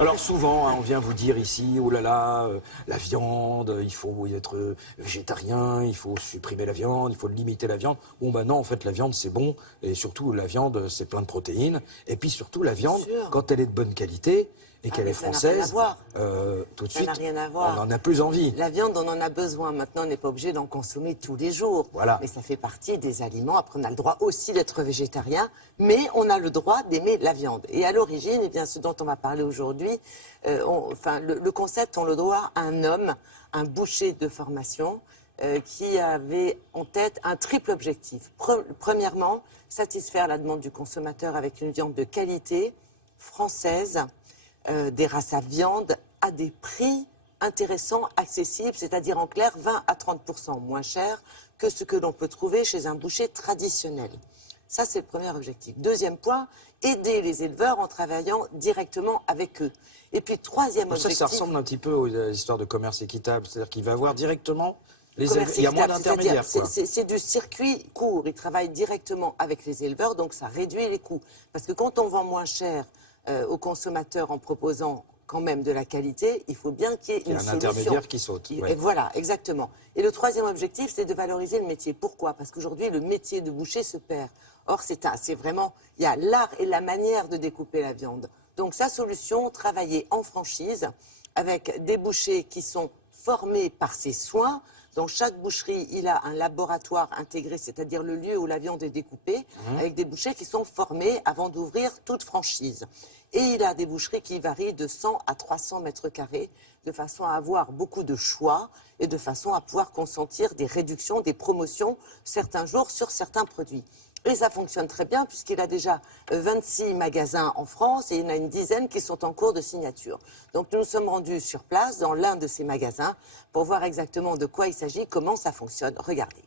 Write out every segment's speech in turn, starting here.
Alors souvent, hein, on vient vous dire ici, oh là là, la viande, il faut être végétarien, il faut supprimer la viande, il faut limiter la viande. Bon ben non, en fait la viande c'est bon, et surtout la viande c'est plein de protéines. Et puis surtout la viande, quand elle est de bonne qualité et qu'elle est française, tout de suite, ça n'a rien à voir. On en a plus envie. La viande, on en a besoin. Maintenant, on n'est pas obligé d'en consommer tous les jours. Voilà. Mais ça fait partie des aliments. Après, on a le droit aussi d'être végétarien, mais on a le droit d'aimer la viande. Et à l'origine, eh bien, ce dont on va parler aujourd'hui, le concept, on le doit à un homme, un boucher de formation, qui avait en tête un triple objectif. Premièrement, satisfaire la demande du consommateur avec une viande de qualité, française, des races à viande à des prix intéressants, accessibles, c'est-à-dire en clair 20 à 30% moins cher que ce que l'on peut trouver chez un boucher traditionnel. Ça, c'est le premier objectif. Deuxième point, aider les éleveurs en travaillant directement avec eux. Et puis, troisième objectif... Ça ressemble un petit peu aux histoires de commerce équitable, c'est-à-dire qu'il va avoir directement les éleveurs. Il y a moins d'intermédiaires. C'est du circuit court. Ils travaillent directement avec les éleveurs, donc ça réduit les coûts. Parce que quand on vend moins cher aux consommateurs en proposant quand même de la qualité, il faut bien qu'il y ait une solution. Un intermédiaire qui saute. Et voilà, exactement. Et le troisième objectif, c'est de valoriser le métier. Pourquoi? Parce qu'aujourd'hui, le métier de boucher se perd. Or, c'est vraiment, il y a l'art et la manière de découper la viande. Donc, sa solution, travailler en franchise avec des bouchers qui sont formés par ses soins. Dans chaque boucherie, il a un laboratoire intégré, c'est-à-dire le lieu où la viande est découpée, avec des bouchers qui sont formés avant d'ouvrir toute franchise. Et il a des boucheries qui varient de 100 à 300 mètres carrés, de façon à avoir beaucoup de choix et de façon à pouvoir consentir des réductions, des promotions certains jours sur certains produits. Et ça fonctionne très bien puisqu'il a déjà 26 magasins en France et il y en a une dizaine qui sont en cours de signature. Donc nous nous sommes rendus sur place dans l'un de ces magasins pour voir exactement de quoi il s'agit, comment ça fonctionne. Regardez.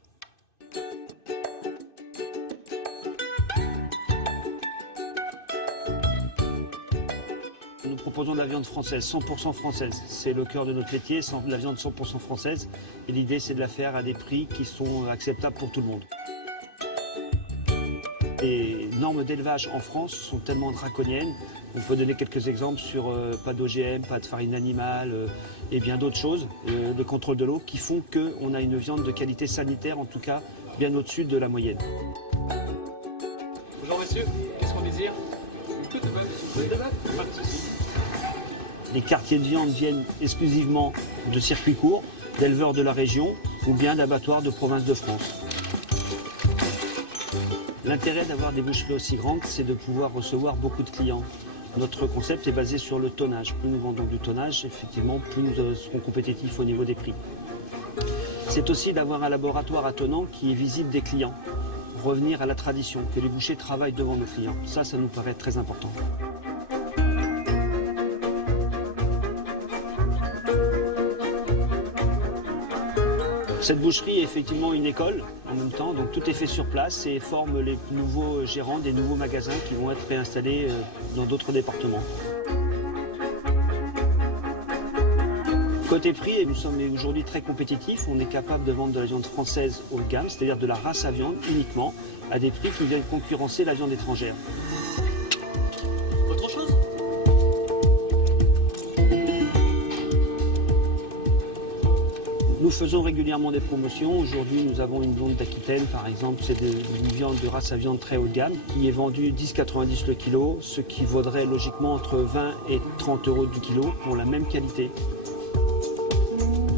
Nous proposons de la viande française, 100% française. C'est le cœur de notre métier, la viande 100% française. Et l'idée, c'est de la faire à des prix qui sont acceptables pour tout le monde. Les normes d'élevage en France sont tellement draconiennes. On peut donner quelques exemples sur pas d'OGM, pas de farine animale et bien d'autres choses, le contrôle de l'eau, qui font qu'on a une viande de qualité sanitaire, en tout cas, bien au-dessus de la moyenne. Bonjour monsieur, qu'est-ce qu'on désire? Une côte de bœuf. Pas de souci. Les quartiers de viande viennent exclusivement de circuits courts, d'éleveurs de la région ou bien d'abattoirs de province de France. L'intérêt d'avoir des boucheries aussi grandes, c'est de pouvoir recevoir beaucoup de clients. Notre concept est basé sur le tonnage. Plus nous vendons du tonnage, effectivement, plus nous serons compétitifs au niveau des prix. C'est aussi d'avoir un laboratoire attenant qui est visible des clients. Revenir à la tradition, que les bouchers travaillent devant nos clients. Ça nous paraît très important. Cette boucherie est effectivement une école en même temps, donc tout est fait sur place et forme les nouveaux gérants des nouveaux magasins qui vont être réinstallés dans d'autres départements. Côté prix, nous sommes aujourd'hui très compétitifs. On est capable de vendre de la viande française haut de gamme, c'est-à-dire de la race à viande uniquement, à des prix qui viennent concurrencer la viande étrangère. Autre chose? Nous faisons régulièrement des promotions. Aujourd'hui, nous avons une viande d'Aquitaine, par exemple. C'est une viande de race à viande très haut de gamme qui est vendue 10,90 le kilo, ce qui vaudrait logiquement entre 20 et 30 euros du kilo pour la même qualité.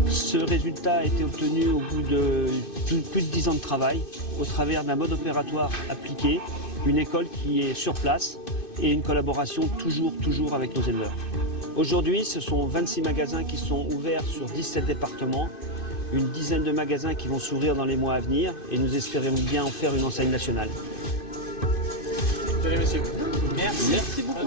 Ce résultat a été obtenu au bout de plus de 10 ans de travail, au travers d'un mode opératoire appliqué, une école qui est sur place et une collaboration toujours avec nos éleveurs. Aujourd'hui, ce sont 26 magasins qui sont ouverts sur 17 départements, une dizaine de magasins qui vont s'ouvrir dans les mois à venir et nous espérons bien en faire une enseigne nationale. Salut monsieur. Merci beaucoup.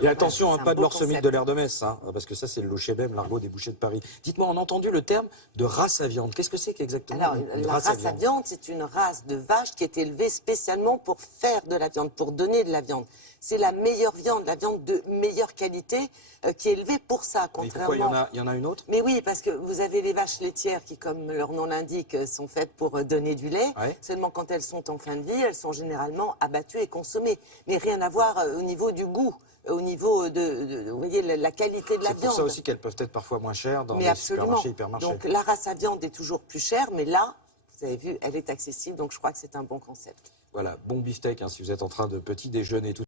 Et attention, pas de l'orsemite de l'air de Metz, parce que ça c'est le Lochébem, l'argot des bouchers de Paris. Dites-moi, on a entendu le terme de race à viande. Qu'est-ce que c'est qu'exactement? Alors, la race à viande, c'est une race de vache qui est élevée spécialement pour faire de la viande, pour donner de la viande. c'est la meilleure viande, la viande de meilleure qualité qui est élevée pour ça, Mais contrairement... pourquoi il y en a une autre? Mais oui, parce que vous avez les vaches laitières qui, comme leur nom l'indique, sont faites pour donner du lait. Ouais. Seulement quand elles sont en fin de vie, elles sont généralement abattues et consommées. Mais rien à voir au niveau du goût, au niveau de vous voyez, la qualité de la C'est viande. pour ça aussi qu'elles peuvent être parfois moins chères dans Mais les absolument. supermarchés, hypermarchés. Donc la race à viande est toujours plus chère, mais là, vous avez vu, elle est accessible. Donc je crois que c'est un bon concept. Voilà, bon beefsteak, hein, si vous êtes en train de petit déjeuner tout